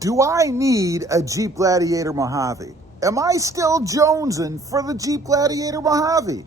Do I need a Jeep Gladiator Mojave? Am I still jonesing for the Jeep Gladiator Mojave?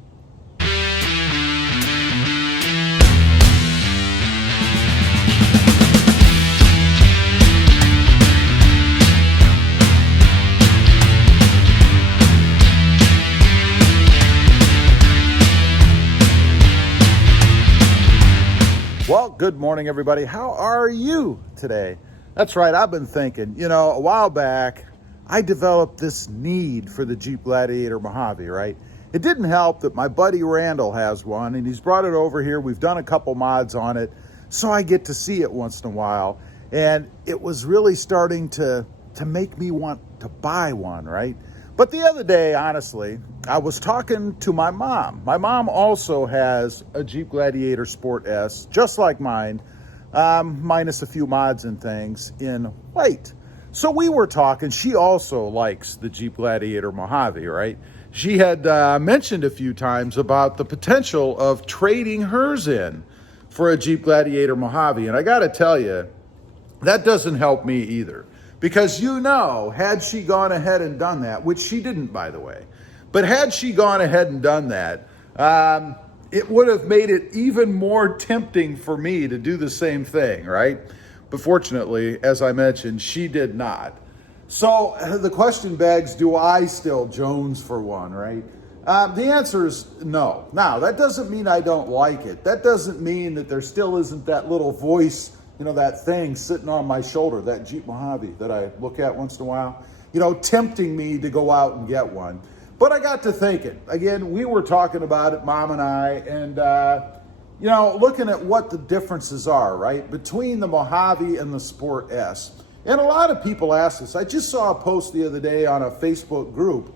Well, good morning, everybody. How are you today? That's right, I've been thinking, a while back, I developed this need for the Jeep Gladiator Mojave, right? It didn't help that my buddy Randall has one, and he's brought it over here. We've done a couple mods on it, so I get to see it once in a while. And it was really starting to make me want to buy one, right? But the other day, honestly, I was talking to my mom. My mom also has a Jeep Gladiator Sport S, just like mine, minus a few mods and things in white. So we were talking. She also likes the Jeep Gladiator Mojave, right? She had mentioned a few times about the potential of trading hers in for a Jeep Gladiator Mojave. And I got to tell you, that doesn't help me either. Because had she gone ahead and done that, which she didn't, by the way, but had she gone ahead and done that, it would have made it even more tempting for me to do the same thing, right? But fortunately, as I mentioned, she did not. So the question begs, do I still jones for one, right? The answer is no. Now, that doesn't mean I don't like it. That doesn't mean that there still isn't that little voice, that thing sitting on my shoulder, that Jeep Mojave that I look at once in a while, tempting me to go out and get one. But I got to thinking, again, we were talking about it, Mom and I, and, looking at what the differences are, right, between the Mojave and the Sport S. And a lot of people ask this. I just saw a post the other day on a Facebook group,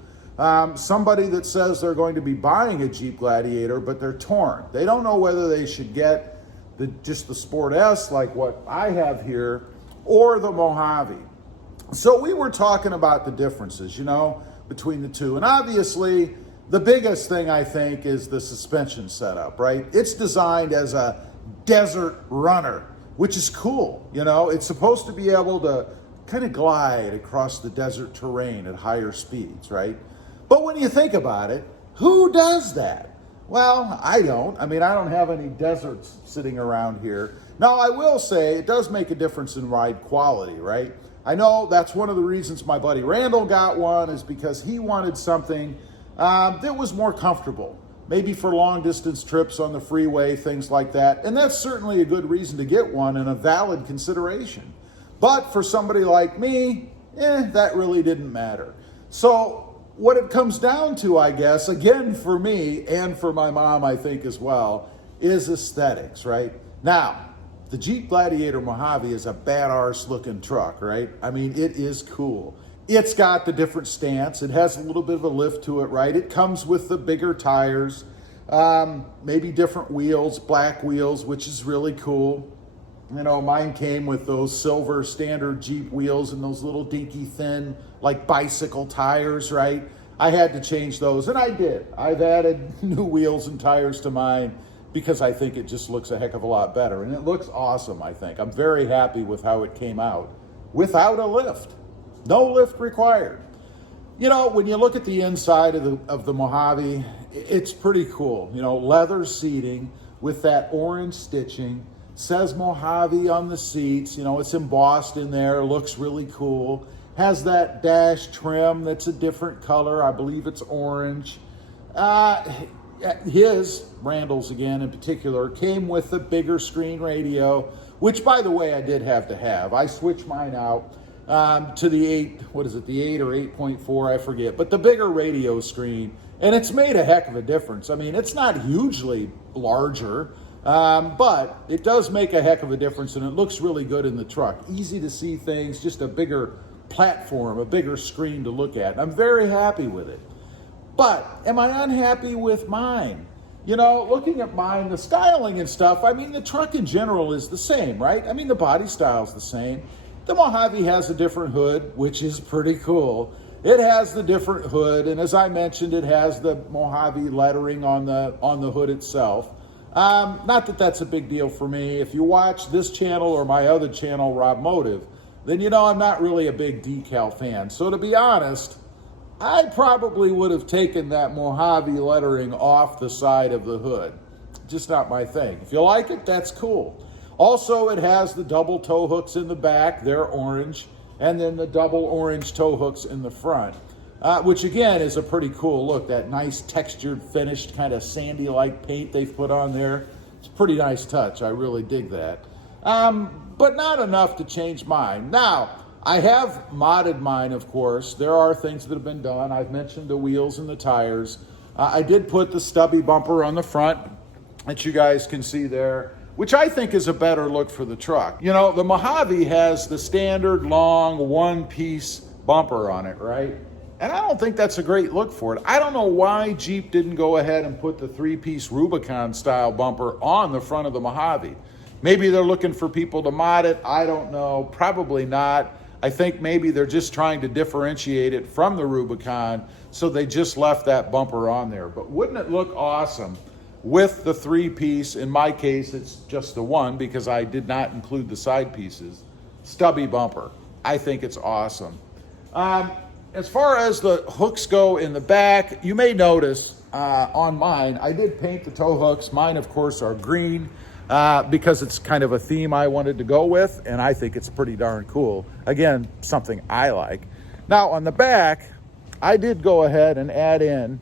somebody that says they're going to be buying a Jeep Gladiator, but they're torn. They don't know whether they should get just the Sport S like what I have here or the Mojave. So we were talking about the differences, between the two. And obviously, the biggest thing I think is the suspension setup, right? It's designed as a desert runner, which is cool. It's supposed to be able to kind of glide across the desert terrain at higher speeds, right? But when you think about it, who does that? Well, I don't. I don't have any deserts sitting around here. Now, I will say it does make a difference in ride quality, right? I know that's one of the reasons my buddy Randall got one, is because he wanted something that was more comfortable, maybe for long distance trips on the freeway, things like that. And that's certainly a good reason to get one and a valid consideration. But for somebody like me, that really didn't matter. So what it comes down to, I guess, again, for me and for my mom, I think as well, is aesthetics, right? Now, the Jeep Gladiator Mojave is a badass looking truck, right? It is cool. It's got the different stance. It has a little bit of a lift to it, right? It comes with the bigger tires, maybe different wheels, black wheels, which is really cool. Mine came with those silver standard Jeep wheels and those little dinky thin, like bicycle tires, right? I had to change those, and I did. I've added new wheels and tires to mine because I think it just looks a heck of a lot better. And it looks awesome, I think. I'm very happy with how it came out without a lift. No lift required. When you look at the inside of the Mojave, it's pretty cool. Leather seating with that orange stitching. Says Mojave on the seats. It's embossed in there. Looks really cool. Has that dash trim that's a different color. I believe it's orange. Randall's again in particular, came with the bigger screen radio, which, by the way, I did have to have. I switched mine out to the 8 or 8.4, I forget, but the bigger radio screen, and it's made a heck of a difference. It's not hugely larger, but it does make a heck of a difference, and it looks really good in the truck. Easy to see things, just a bigger platform, a bigger screen to look at. I'm very happy with it. But am I unhappy with mine? Looking at mine, the styling and stuff, the truck in general is the same, right? The body style's the same. The Mojave has a different hood, which is pretty cool. It has the different hood, and as I mentioned, it has the Mojave lettering on the hood itself. Not that that's a big deal for me. If you watch this channel or my other channel, Rob Motive, then you know I'm not really a big decal fan. So to be honest, I probably would have taken that Mojave lettering off the side of the hood. Just not my thing. If you like it, that's cool. Also, it has the double tow hooks in the back. They're orange. And then the double orange tow hooks in the front, which again is a pretty cool look. That nice textured, finished, kind of sandy-like paint they've put on there. It's a pretty nice touch. I really dig that. But not enough to change mine. Now, I have modded mine, of course. There are things that have been done. I've mentioned the wheels and the tires. I did put the stubby bumper on the front that you guys can see there, which I think is a better look for the truck. You know, the Mojave has the standard long one-piece bumper on it, right? And I don't think that's a great look for it. I don't know why Jeep didn't go ahead and put the three-piece Rubicon style bumper on the front of the Mojave. Maybe they're looking for people to mod it. I don't know. Probably not. I think maybe they're just trying to differentiate it from the Rubicon, so they just left that bumper on there. But wouldn't it look awesome with the three-piece? In my case, it's just the one because I did not include the side pieces. Stubby bumper. I think it's awesome. As far as the hooks go in the back, you may notice on mine, I did paint the tow hooks. Mine, of course, are green because it's kind of a theme I wanted to go with, and I think it's pretty darn cool. Again, something I like. Now, on the back, I did go ahead and add in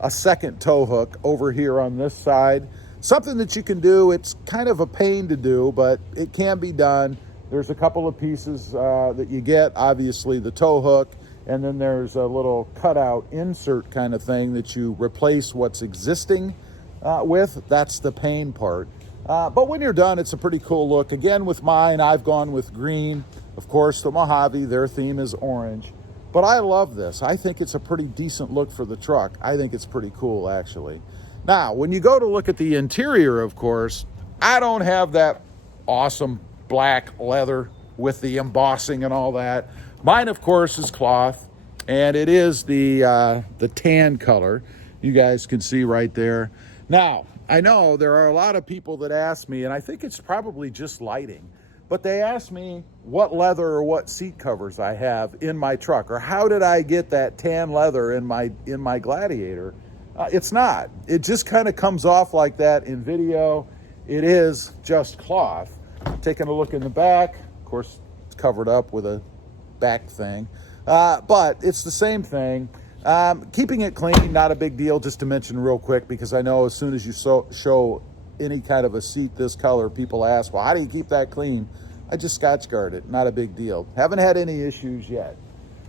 a second tow hook over here on this side. Something that you can do. It's kind of a pain to do, but it can be done. There's a couple of pieces that you get. Obviously, the tow hook, and then there's a little cutout insert kind of thing that you replace what's existing with. That's the pain part. But when you're done, it's a pretty cool look. Again, with mine, I've gone with green. Of course, the Mojave, their theme is orange. But I love this. I think it's a pretty decent look for the truck. I think it's pretty cool, actually. Now, when you go to look at the interior, of course, I don't have that awesome black leather with the embossing and all that. Mine, of course, is cloth, and it is the tan color. You guys can see right there. Now, I know there are a lot of people that ask me, and I think it's probably just lighting, but they ask me what leather or what seat covers I have in my truck, or how did I get that tan leather in my Gladiator? It's not. It just kind of comes off like that in video. It is just cloth. Taking a look in the back, of course, it's covered up with a back thing, but it's the same thing. Keeping it clean, not a big deal, just to mention real quick, because I know as soon as you show any kind of a seat this color, people ask, well, how do you keep that clean? I just Scotch guard it, not a big deal. Haven't had any issues yet.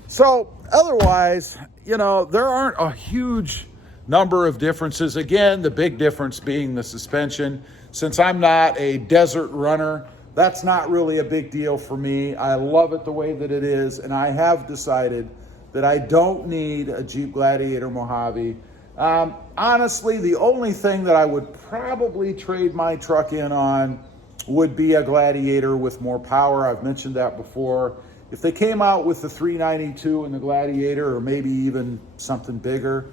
So otherwise, you know, there aren't a huge number of differences. Again, the big difference being the suspension. Since I'm not a desert runner, that's not really a big deal for me. I love it the way that it is, and I have decided that I don't need a Jeep Gladiator Mojave. Honestly, the only thing that I would probably trade my truck in on would be a Gladiator with more power. I've mentioned that before. If they came out with the 392 in the Gladiator, or maybe even something bigger,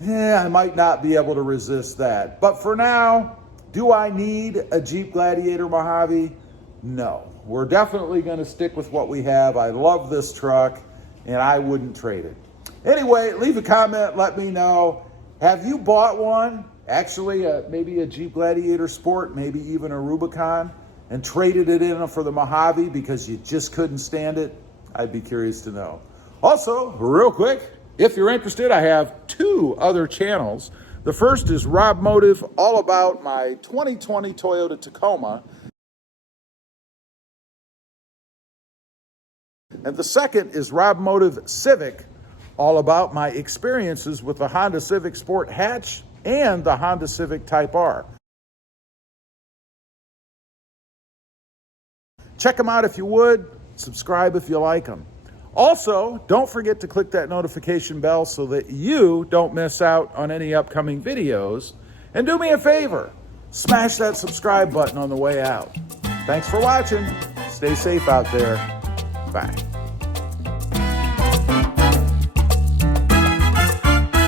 I might not be able to resist that. But for now, do I need a Jeep Gladiator Mojave? No. We're definitely going to stick with what we have. I love this truck, and I wouldn't trade it. Anyway, leave a comment, let me know. Have you bought one? Actually, maybe a Jeep Gladiator Sport, maybe even a Rubicon, and traded it in for the Mojave because you just couldn't stand it? I'd be curious to know. Also, real quick, if you're interested, I have 2 other channels. The first is Rob Motive, all about my 2020 Toyota Tacoma. And the second is Rob Motive Civic, all about my experiences with the Honda Civic Sport Hatch and the Honda Civic Type R. Check them out if you would. Subscribe if you like them. Also, don't forget to click that notification bell so that you don't miss out on any upcoming videos. And do me a favor, smash that subscribe button on the way out. Thanks for watching. Stay safe out there. Bye.